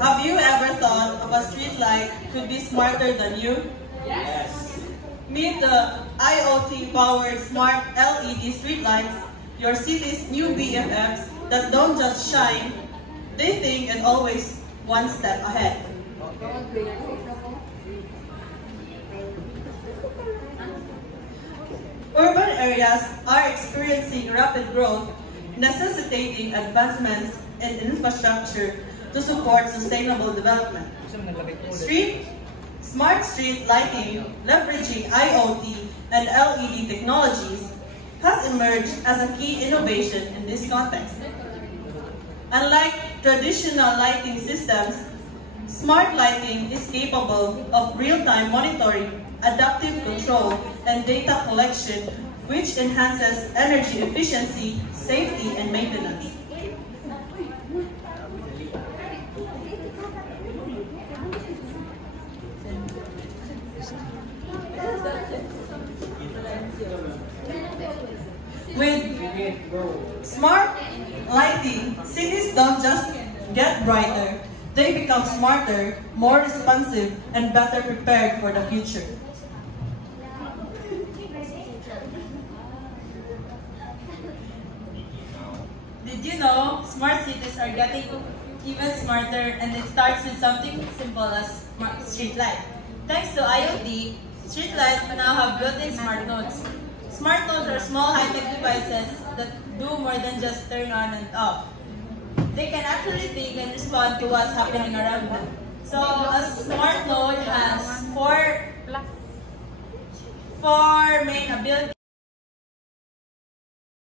Have you ever thought of a street light could be smarter than you? Yes. Meet the IoT-powered smart LED streetlights, your city's new BFFs that don't just shine, they think and always one step ahead. Urban areas are experiencing rapid growth, necessitating advancements in infrastructure to support sustainable development. Smart street lighting, leveraging IoT and LED technologies, has emerged as a key innovation in this context. Unlike traditional lighting systems, smart lighting is capable of real-time monitoring, adaptive control, and data collection, which enhances energy efficiency, safety, and maintenance. With smart lighting, cities don't just get brighter, they become smarter, more responsive, and better prepared for the future. Did you know smart cities are getting even smarter, and it starts with something simple as street light. Thanks to IoT, street lights now have built-in smart nodes. Smart nodes are small high-tech devices that do more than just turn on and off. They can actually think and respond to what's happening around them. So a smart node has four main abilities.